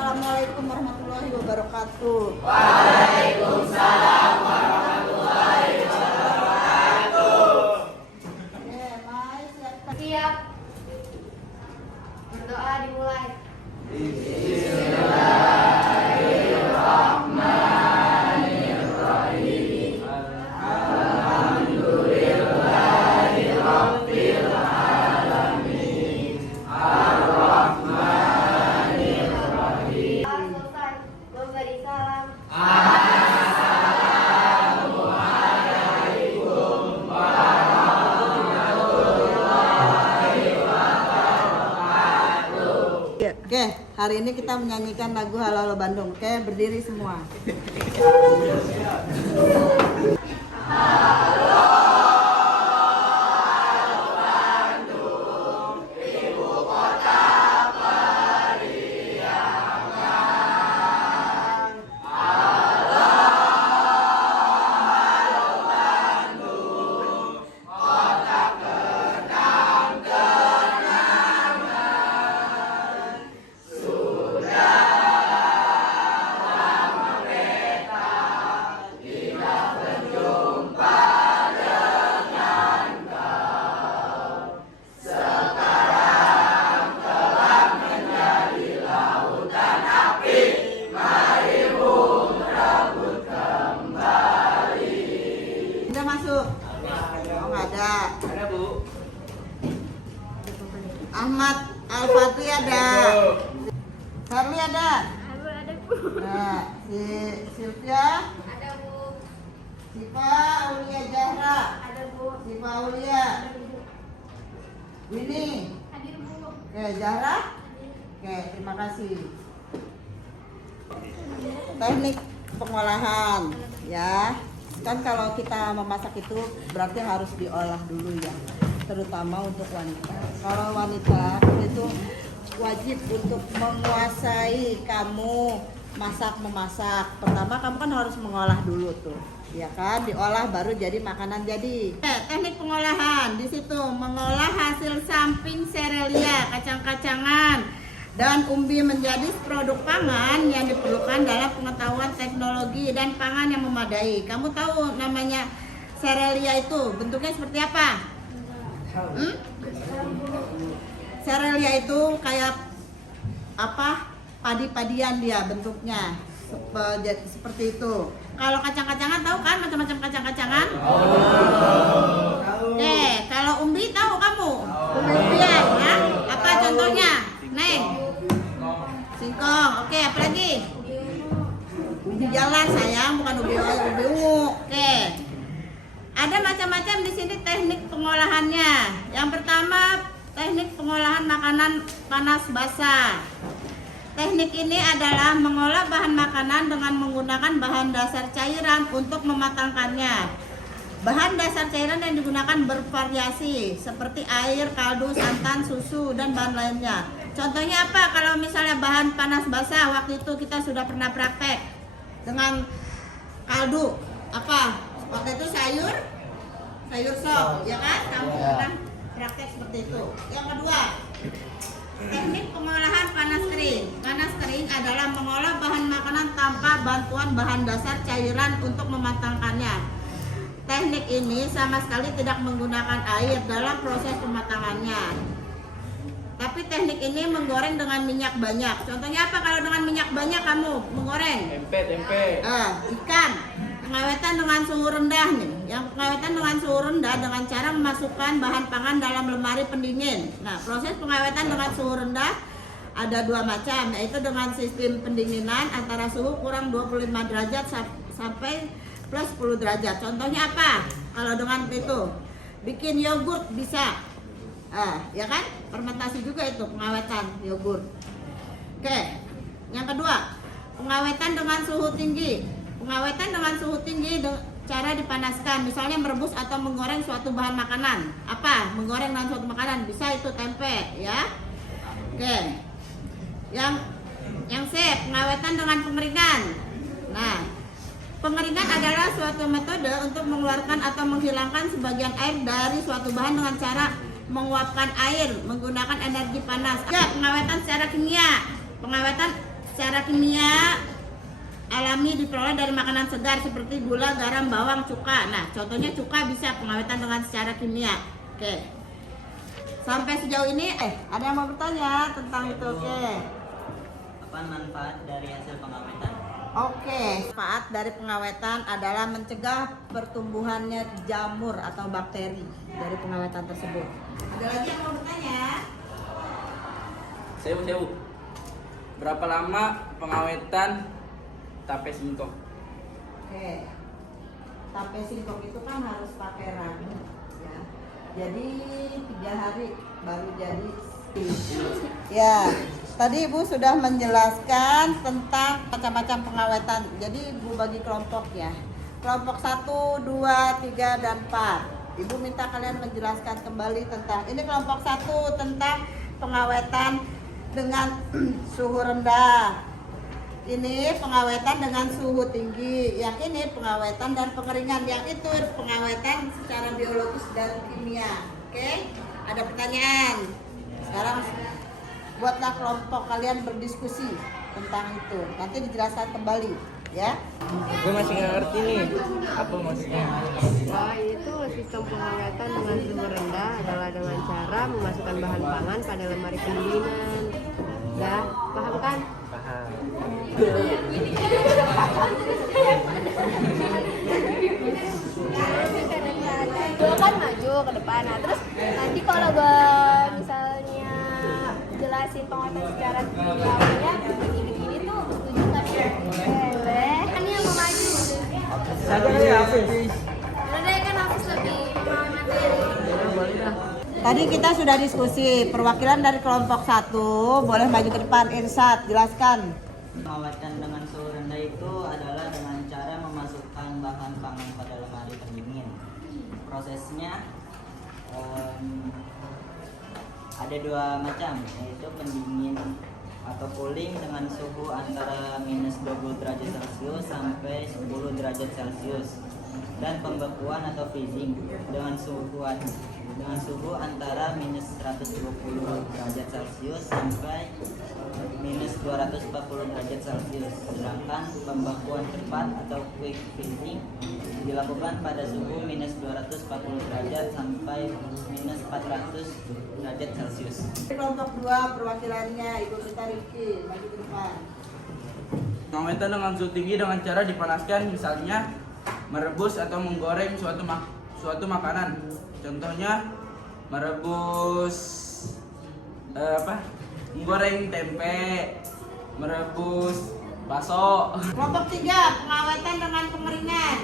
Assalamualaikum warahmatullahi wabarakatuh. Waalaikumsalam warahmatullahi wabarakatuh. Oke, Mai siap. Siap. Berdoa dimulai. Bismillahirrahmanirrahim. Alhamdulillahirabbil alamin. Ar-Rahmanirrahim. Selesai. Belum beri salam. Assalamualaikum warahmatullahi wabarakatuh. Oke, hari ini kita menyanyikan lagu Halo Halo Bandung. Oke, berdiri semua. Udah masuk? Oh, nggak ada. Ada, Bu. Ahmad Al-Fatih ada. Charlie ada. Ada Bu. Nah, si Sylvia, Ada Bu. Siva Aulia Zahra, Ada Bu. Siva Aulia, Ada Bu. Winnie. Hadir Bu. Oke, Zahra. Oke, terima kasih. Teknik pengolahan, ya. Kan kalau kita memasak itu berarti harus diolah dulu ya, terutama untuk wanita. Kalau wanita itu wajib untuk menguasai kamu memasak. Pertama kamu kan harus mengolah dulu tuh, ya kan? Diolah baru jadi makanan jadi. Teknik pengolahan di situ mengolah hasil samping serelia, kacang-kacangan dan umbi menjadi produk pangan yang diperlukan dalam pengetahuan teknologi dan pangan yang memadai. Kamu tahu namanya serelia itu bentuknya seperti apa? Serelia itu kayak apa? Padi-padian dia bentuknya. Seperti itu. Kalau kacang-kacangan tahu kan macam-macam kacang-kacangan? Oke, kalau umbi tahu kamu? Umbi-umbian ya? Apa contohnya? Neng. Singkong. Oke, apa lagi? Ubi jalan sayang, bukan ubi ungu. Oke. Ada macam-macam di sini teknik pengolahannya. Yang pertama, teknik pengolahan makanan panas basah. Teknik ini adalah mengolah bahan makanan dengan menggunakan bahan dasar cairan untuk mematangkannya. Bahan dasar cairan yang digunakan bervariasi seperti air, kaldu, santan, susu, dan bahan lainnya. Contohnya apa? Kalau misalnya bahan panas basah, waktu itu kita sudah pernah praktek dengan kaldu. Apa? Waktu itu sayur sop, ya kan? Kamu pernah praktek seperti itu. Yang kedua, teknik pengolahan panas kering. Panas kering adalah mengolah bahan makanan tanpa bantuan bahan dasar cairan untuk mematangkannya. Teknik ini sama sekali tidak menggunakan air dalam proses pematangannya. Tapi teknik ini menggoreng dengan minyak banyak. Contohnya apa kalau dengan minyak banyak kamu menggoreng? Tempe. Ikan. Pengawetan dengan suhu rendah nih. Yang pengawetan dengan suhu rendah dengan cara memasukkan bahan pangan dalam lemari pendingin. Nah, proses pengawetan dengan suhu rendah ada dua macam, yaitu dengan sistem pendinginan antara suhu kurang 25 derajat sampai plus 10 derajat. Contohnya apa? Kalau dengan itu bikin yogurt bisa. Ya kan? Fermentasi juga itu pengawetan yogurt. Oke. Yang kedua, pengawetan dengan suhu tinggi. Pengawetan dengan suhu tinggi cara dipanaskan, misalnya merebus atau menggoreng suatu bahan makanan. Apa? Menggoreng dengan suatu makanan, bisa itu tempe, ya. Oke. Yang C, pengawetan dengan pengeringan. Nah, pengeringan adalah suatu metode untuk mengeluarkan atau menghilangkan sebagian air dari suatu bahan dengan cara menguapkan air menggunakan energi panas. Ya, pengawetan secara kimia. Pengawetan secara kimia alami diperoleh dari makanan segar seperti gula, garam, bawang, cuka. Nah, contohnya cuka bisa pengawetan dengan secara kimia. Oke. Sampai sejauh ini, ada yang mau bertanya tentang itu? Oke. Apa manfaat dari hasil pengawetan? Oke, manfaat dari pengawetan adalah mencegah pertumbuhannya jamur atau bakteri dari pengawetan tersebut. Ada lagi yang mau bertanya? Sewu. Berapa lama pengawetan tape singkong? Oke, tape singkong itu kan harus pakai ragi, ya. Jadi 3 hari baru jadi. Ya, tadi Ibu sudah menjelaskan tentang macam-macam pengawetan. Jadi Ibu bagi kelompok ya. Kelompok 1, 2, 3, dan 4. Ibu minta kalian menjelaskan kembali tentang ini kelompok 1 tentang pengawetan dengan suhu rendah. Ini pengawetan dengan suhu tinggi, yang ini pengawetan dan pengeringan, yang itu pengawetan secara biologis dan kimia. Oke, ada pertanyaan? Sekarang buatlah kelompok kalian berdiskusi tentang itu. Nanti dijelaskan kembali, ya. Gue masih nggak ngerti nih. Apa maksudnya? Wah, itu sistem pengawetan dengan suhu rendah adalah dengan cara memasukkan bahan pangan pada lemari pendinginan. Dah, paham kan? Paham. Gue kan maju ke depan. Nah, terus nanti kalau gue misalnya jelasin pengawetan secara kimiawinya begini-begini tuh setuju nggak sih? Boleh. Kan yang mau maju. Satu ya, Hafiz. Udah deh, kan Hafiz lebih pengalaman materi. Tadi kita sudah diskusi, perwakilan dari kelompok 1 boleh maju ke depan. Irsad, jelaskan. Pengawetan dengan suhu rendah itu adalah dengan cara memasukkan bahan pangan pada lemari pendingin. Prosesnya ada 2 macam, yaitu pendingin atau cooling dengan suhu antara minus 20 derajat Celcius sampai 10 derajat Celcius, dan pembekuan atau freezing dengan suhu antara minus 120 derajat Celcius sampai minus 240 derajat Celcius. Sedangkan pembekuan cepat atau quick freezing dilakukan pada suhu minus 240 derajat sampai minus 400 derajat Celcius. Kelompok 2 perwakilannya Ibu Rita Rifki, maju ke depan. Pengawetan dengan suhu tinggi dengan cara dipanaskan, misalnya merebus atau menggoreng suatu makanan. Contohnya merebus menggoreng tempe, merebus bakso. Kelompok 3 pengawetan dengan pengeringan.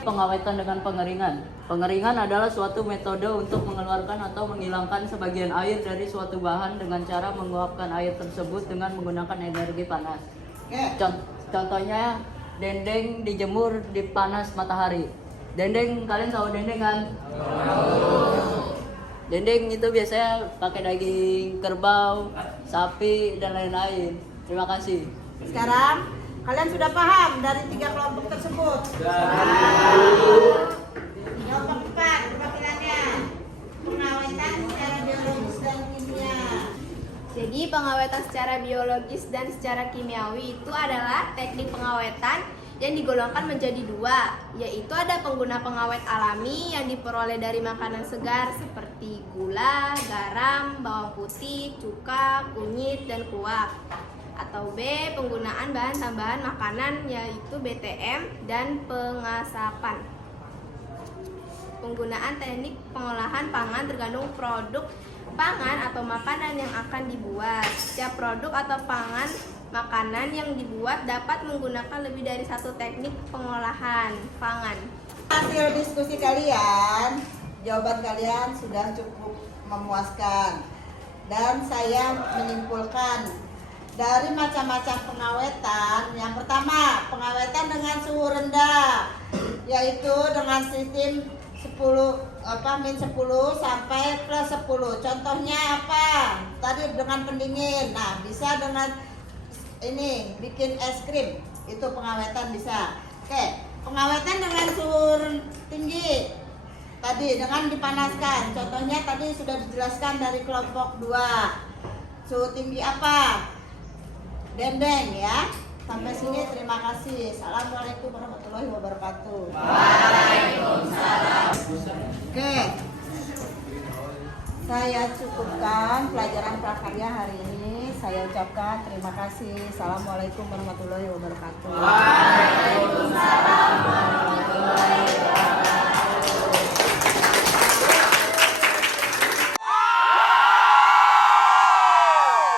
Pengawetan dengan pengeringan. Pengeringan adalah suatu metode untuk mengeluarkan atau menghilangkan sebagian air dari suatu bahan dengan cara menguapkan air tersebut dengan menggunakan energi panas. Contohnya dendeng dijemur di panas matahari. Dendeng, kalian tahu dendeng kan? Dendeng itu biasanya pakai daging kerbau, sapi, dan lain-lain. Terima kasih. Sekarang kalian sudah paham dari 3 kelompok tersebut? Kelompok 4 perwakilannya pengawetan secara biologis dan kimia. Jadi pengawetan secara biologis dan secara kimiawi itu adalah teknik pengawetan yang digolongkan menjadi 2, yaitu ada pengguna pengawet alami yang diperoleh dari makanan segar seperti gula, garam, bawang putih, cuka, kunyit, dan kuah. Atau B, penggunaan bahan tambahan makanan yaitu BTM dan pengasapan. Penggunaan teknik pengolahan pangan tergantung produk pangan atau makanan yang akan dibuat. Setiap produk atau makanan yang dibuat dapat menggunakan lebih dari 1 teknik pengolahan pangan. Hasil diskusi kalian, jawaban kalian sudah cukup memuaskan. Dan saya menyimpulkan dari macam-macam pengawetan, yang pertama pengawetan dengan suhu rendah, yaitu dengan sistem 10 sampai plus 10. Contohnya apa? Tadi dengan pendingin. Nah, bisa dengan ini bikin es krim, itu pengawetan bisa. Oke, pengawetan dengan suhu tinggi tadi dengan dipanaskan. Contohnya tadi sudah dijelaskan dari kelompok 2. suhu tinggi apa? Dendeng ya. Sampai sini terima kasih. Assalamualaikum warahmatullahi wabarakatuh. Waalaikumsalam. Oke. Saya cukupkan pelajaran prakarya hari ini. Saya ucapkan terima kasih. Assalamualaikum warahmatullahi wabarakatuh. Waalaikumsalam.